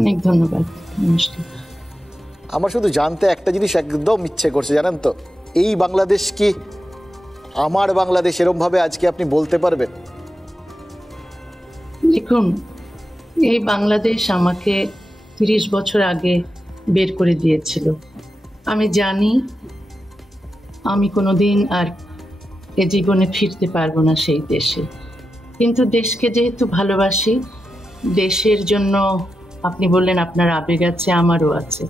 অনেক ধন্যবাদ। নমস্কার। আমার শুধু জানতে একটা জিনিস একদম ইচ্ছে করছে, জানেন তো, এই বাংলাদেশ কি আমার বাংলাদেশ এরকম ভাবে আজকে আপনি বলতে পারবেন? দেখুন, এই বাংলাদেশ আমাকে 30 বছর আগে বের করে দিয়েছিল। আমি জানি আমি কোনোদিন আর এ জীবনে ফিরতে পারবো না সেই দেশে, কিন্তু দেশকে যেহেতু ভালোবাসি, দেশের জন্য আপনি বললেন আপনার আবেগ আছে, আমারও আছে।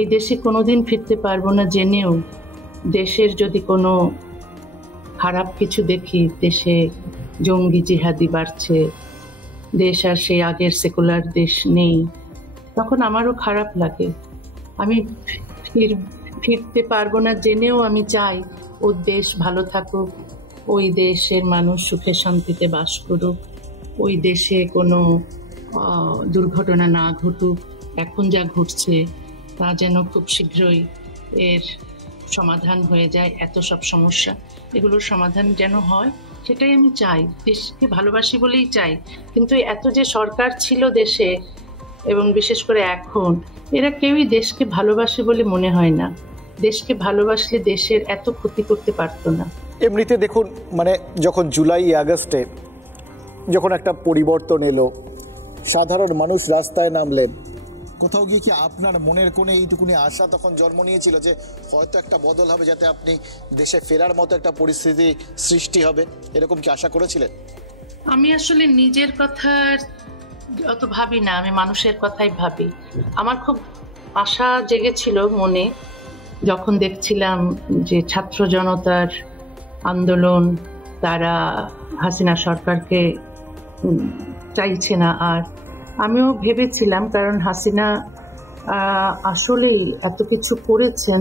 এই দেশে কোনোদিন ফিরতে পারবো না জেনেও দেশের যদি কোনো খারাপ কিছু দেখি, দেশে জঙ্গি জিহাদি বাড়ছে, দেশ আর সেই আগের সেকুলার দেশ নেই, তখন আমারও খারাপ লাগে। আমি ফিরতে পারবো না জেনেও আমি চাই ও দেশ ভালো থাকুক, ওই দেশের মানুষ সুখে শান্তিতে বাস করুক, ওই দেশে কোনো দুর্ঘটনা না ঘটুক। এখন যা ঘটছে তা যেন খুব শীঘ্রই এর সমাধান হয়ে যায়। এত সব সমস্যা, এগুলোর সমাধান যেন হয়, সেটাই আমি চাই। দেশকে ভালোবাসি বলেই চাই। কিন্তু এত যে সরকার ছিল দেশে, এবং বিশেষ করে এখন, এরা কেউই দেশকে ভালোবাসে বলে মনে হয় না। দেশকে ভালোবাসলে দেশের এত ক্ষতি করতে পারতো না। এমনিতে দেখুন, মানে যখন জুলাই আগস্টে যখন একটা পরিবর্তন এলো, সাধারণ মানুষ রাস্তায় নামলেন, কোথাও গিয়ে কি আপনার মনের কোণে এইটুকুনি আশা তখন জন্ম নিয়েছিল যে হয়তো একটা বদল হবে, যাতে আপনি দেশে ফেরার মতো একটা পরিস্থিতি সৃষ্টি হবে? এরকম কি আশা করেছিলেন? আমি আসলে নিজের কথা অত ভাবি না, আমি মানুষের কথাই ভাবি। আমার খুব আশা জেগেছিল মনে, যখন দেখছিলাম যে ছাত্র জনতার আন্দোলন, তারা হাসিনা সরকারকে চাইছে না। আর আমিও ভেবেছিলাম, কারণ হাসিনা আসলেই এত কিছু করেছেন,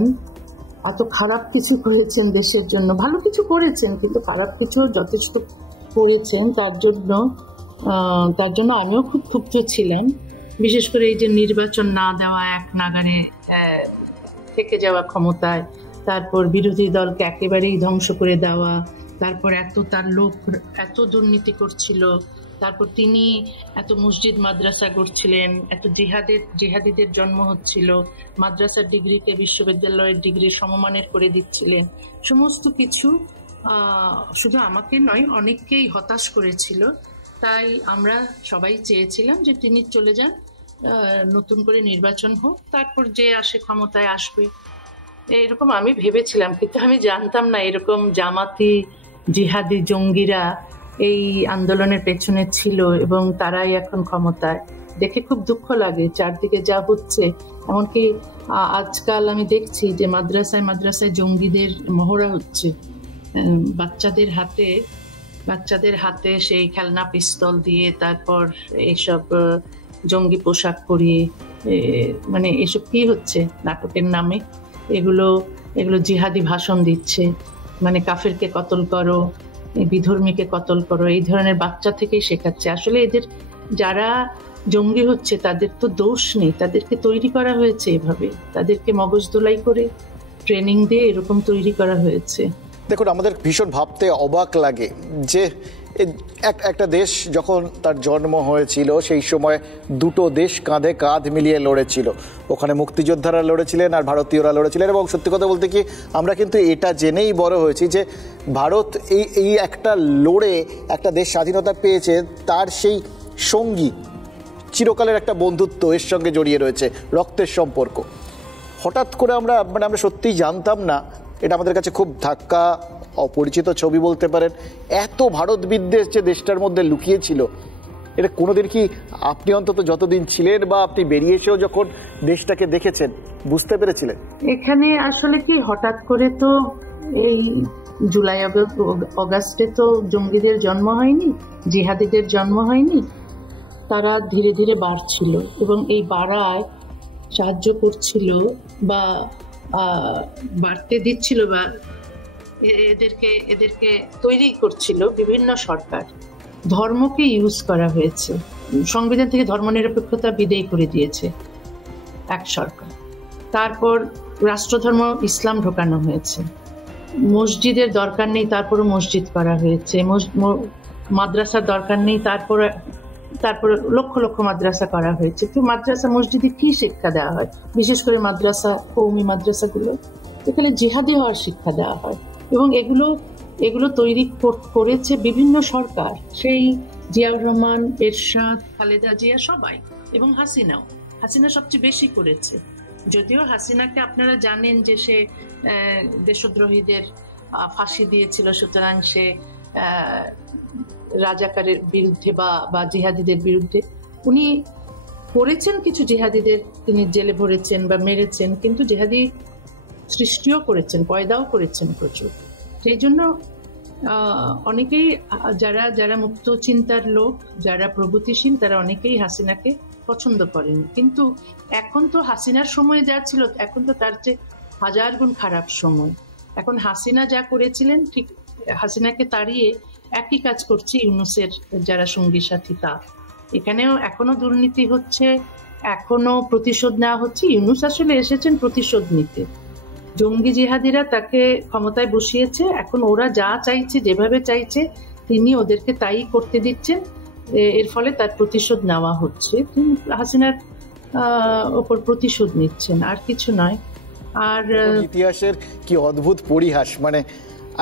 এত খারাপ কিছু করেছেন দেশের জন্য, ভালো কিছু করেছেন কিন্তু খারাপ কিছু যথেষ্ট করেছেন। তার জন্য আমিও খুব ক্ষুব্ধ ছিলাম। বিশেষ করে এই যে নির্বাচন না দেওয়া, এক নাগারে থেকে যাওয়া ক্ষমতায়, তারপর বিরোধী দলকে একেবারেই ধ্বংস করে দেওয়া, তারপর তার লোক এত দুর্নীতি করছিল, তারপর তিনি এত মসজিদ মাদ্রাসা করছিলেন, এত জিহাদিদের জন্ম হচ্ছিল, মাদ্রাসার ডিগ্রিকে বিশ্ববিদ্যালয়ের ডিগ্রি সমমানের করে দিচ্ছিলেন। সমস্ত কিছু শুধু আমাকে নয়, অনেককেই হতাশ করেছিল। তাই আমরা সবাই চেয়েছিলাম যে তিনি চলে যান, নতুন করে নির্বাচন হোক, তারপর যে আসে ক্ষমতায় আসবে, এরকম আমি ভেবেছিলাম। কিন্তু আমি জানতাম না এরকম জামাতি জিহাদি জঙ্গিরা এই আন্দোলনের পেছনে ছিল এবং তারাই এখন ক্ষমতায়। দেখে খুব দুঃখ লাগে চারদিকে যা হচ্ছে। এমনকি আজকাল আমি দেখছি যে মাদ্রাসায় মাদ্রাসায় জঙ্গিদের মহড়া হচ্ছে, বাচ্চাদের হাতে সেই খেলনা পিস্তল দিয়ে, তারপর এইসব জঙ্গি পোশাক পরিয়ে, মানে এসব কি হচ্ছে নাটকের নামে? এগুলো জিহাদি ভাষণ দিচ্ছে, মানে কাফেরকে কতল করো, বিধর্মীকে কতল করো, এই ধরনের বাচ্চা থেকেই শেখাচ্ছে। আসলে এদের যারা জঙ্গি হচ্ছে তাদের তো দোষ নেই, তাদেরকে তৈরি করা হয়েছে এভাবে, তাদেরকে মগজ দোলাই করে ট্রেনিং দিয়ে এরকম তৈরি করা হয়েছে। দেখুন, আমাদের ভীষণ ভাবতে অবাক লাগে যে একটা দেশ যখন তার জন্ম হয়েছিল, সেই সময় দুটো দেশ কাঁধে কাঁধ মিলিয়ে লড়েছিল। ওখানে মুক্তিযোদ্ধারা লড়েছিলেন আর ভারতীয়রা লড়েছিলেন। এবং সত্যি কথা বলতে কি, আমরা কিন্তু এটা জেনেই বড় হয়েছি যে ভারত এই একটা লড়ে একটা দেশ স্বাধীনতা পেয়েছে, তার সেই সঙ্গী চিরকালের একটা বন্ধুত্ব এর সঙ্গে জড়িয়ে রয়েছে, রক্তের সম্পর্ক। হঠাৎ করে আমরা সত্যিই জানতাম না, এটা আমাদের কাছে খুব ধাক্কা, অপরিচিত ছবি বলতে পারেন, এত ভারত বিদ্বেষ যে দেশটার মধ্যে লুকিয়েছিল। এটা কোনোদিন কি আপনি অন্তত যতদিন ছিলেন বা আপনি বেরিয়ে এসেও যখন দেশটাকে দেখেছেন বুঝতে পেরেছিলেন? এখানে আসলে কি হঠাৎ করে তো এই জুলাই অগাস্টে তো জঙ্গিদের জন্ম হয়নি, জিহাদিদের জন্ম হয়নি। তারা ধীরে ধীরে বাড়ছিল এবং এই বাড়ায় সাহায্য করছিল বা বাড়তে দিচ্ছিল বা এদেরকে তৈরি করছিল বিভিন্ন সরকার। ধর্মকে ইউজ করা হয়েছে, সংবিধান থেকে ধর্মনিরপেক্ষতা বিদায় করে দিয়েছে এক সরকার। তারপর রাষ্ট্রধর্ম ইসলাম ঢোকানো হয়েছে, মসজিদের দরকার নেই তারপরও মসজিদ করা হয়েছে, মাদ্রাসার দরকার নেই তারপর তারপর লক্ষ লক্ষ মাদ্রাসা করা হয়েছে। তো মাদ্রাসা মসজিদে কি শিক্ষা দেওয়া হয়? বিশেষ করে মাদ্রাসা, কওমি মাদ্রাসাগুলো, এখানে জিহাদি হওয়ার শিক্ষা দেওয়া হয়। এবং এগুলো তৈরি করেছে বিভিন্ন সরকার, সেই জিয়াউর রহমান, এরশাদ, খালেদা জিয়া, সবাই, এবং হাসিনা সবচেয়ে বেশি করেছে। যদিও হাসিনাকে আপনারা জানেন যে সে দেশদ্রোহীদের ফাঁসি দিয়েছিল, সুতরাং সে রাজাকারের বিরুদ্ধে বা জিহাদিদের বিরুদ্ধে উনি করেছেন, কিছু জিহাদিদের তিনি জেলে ভরেছেন বা মেরেছেন, কিন্তু জিহাদি সৃষ্টিও করেছেন, পয়দাও করেছেন প্রচুর। সেই জন্য অনেকেই যারা মুক্ত চিন্তার লোক, যারা প্রগতিশীল, তারা অনেকেই হাসিনাকে পছন্দ করেনি। কিন্তু এখন তো হাসিনার সময় যা ছিল, এখন তো তার চেয়ে হাজার গুণ খারাপ সময়। এখন হাসিনা যা করেছিলেন, ঠিক হাসিনাকে তাড়িয়ে একই কাজ করছে ইউনূসের যারা সঙ্গী সাথী, তা এখানেও এখনো দুর্নীতি হচ্ছে, এখনো প্রতিশোধ নেওয়া হচ্ছে। ইউনূস আসলে এসেছেন প্রতিশোধ নিতে। জঙ্গি জিহাদিরা তাকে ক্ষমতায় বসিয়েছে, এখন ওরা যা চাইছে, যেভাবে চাইছে, তিনি ওদেরকে তাই করতে দিচ্ছেন। এর ফলে তার প্রতিশোধ নেওয়া হচ্ছে। তিনি হাসিনার ওপর প্রতিশোধ নিচ্ছেন, আর কিছু নয়। আর ইতিহাসের কি অদ্ভুত পরিহাস, মানে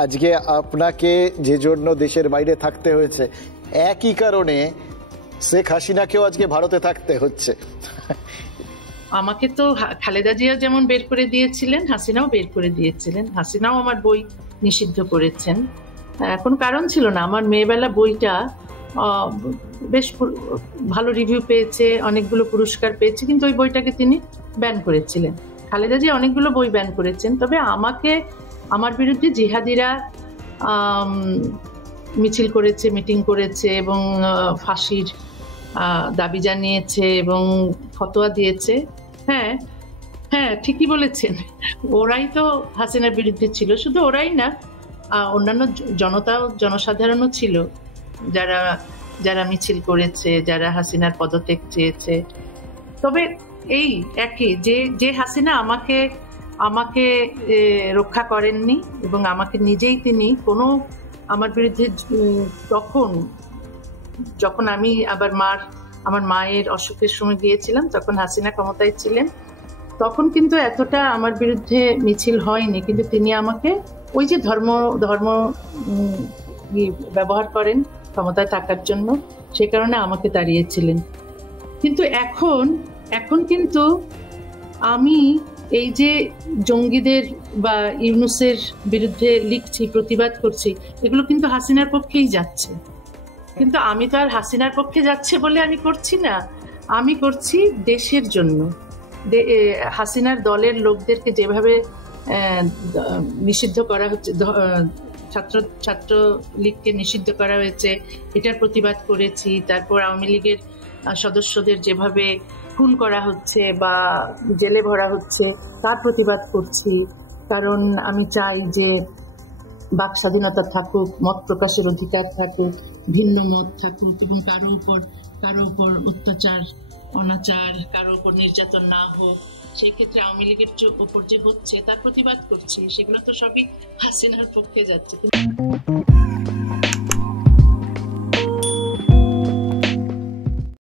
আজকে আপনাকে যে জন্য দেশের বাইরে থাকতে হয়েছে, একই কারণে শেখ হাসিনাকেও আজকে ভারতে থাকতে হচ্ছে। আমাকে তো খালেদা জিয়া যেমন বের করে দিয়েছিলেন, হাসিনাও বের করে দিয়েছিলেন। হাসিনাও আমার বই নিষিদ্ধ করেছেন, কোনো কারণ ছিল না। আমার মেয়েবেলা বইটা বেশ ভালো রিভিউ পেয়েছে, অনেকগুলো পুরস্কার পেয়েছে, কিন্তু ওই বইটাকে তিনি ব্যান করেছিলেন। খালেদা জিয়া অনেকগুলো বই ব্যান করেছেন, তবে আমার বিরুদ্ধে জিহাদিরা মিছিল করেছে, মিটিং করেছে এবং ফাঁসির দাবি জানিয়েছে এবং ফতোয়া দিয়েছে। হ্যাঁ হ্যাঁ, ঠিকই বলেছেন। ওরাই তো হাসিনার বিরুদ্ধে ছিল, শুধু ওরাই না, অন্যান্য জনসাধারণও ছিল যারা মিছিল করেছে, যারা হাসিনার পদত্যাগ চেয়েছে। তবে এই একই যে হাসিনা আমাকে রক্ষা করেননি এবং আমাকে নিজেই তিনি আমার বিরুদ্ধে, যখন আমি আমার মায়ের অসুখের সময় গিয়েছিলাম, তখন হাসিনা ক্ষমতায় ছিলেন, তখন কিন্তু এতটা আমার বিরুদ্ধে মিছিল হয়নি। কিন্তু তিনি আমাকে ওই যে ধর্ম ব্যবহার করেন ক্ষমতায় থাকার জন্য, সে কারণে আমাকে তাড়িয়েছিলেন। কিন্তু এখন কিন্তু আমি এই যে জঙ্গিদের বা ইউনূসের বিরুদ্ধে লিখছি, প্রতিবাদ করছি, এগুলো কিন্তু হাসিনার পক্ষেই যাচ্ছে। কিন্তু আমি তো আর হাসিনার পক্ষে যাচ্ছে বলে আমি করছি না, আমি করছি দেশের জন্য। হাসিনার দলের লোকদেরকে যেভাবে নিষিদ্ধ করা হচ্ছে, ছাত্র লীগকে নিষিদ্ধ করা হয়েছে, এটার প্রতিবাদ করেছি। তারপর আওয়ামী লীগের সদস্যদের যেভাবে খুন করা হচ্ছে বা জেলে ভরা হচ্ছে, তার প্রতিবাদ করছি। কারণ আমি চাই যে বাক স্বাধীনতা থাকুক, মত প্রকাশের অধিকার থাকুক, ভিন্ন মত থাকুক, এবং কারো উপর অত্যাচার, অনাচার, কারো উপর নির্যাতন না হোক। সেই ক্ষেত্রে আওয়ামী লীগের উপর যে হচ্ছে তার প্রতিবাদ করছি। সেগুলো তো সবই হাসিনার পক্ষে যাচ্ছে।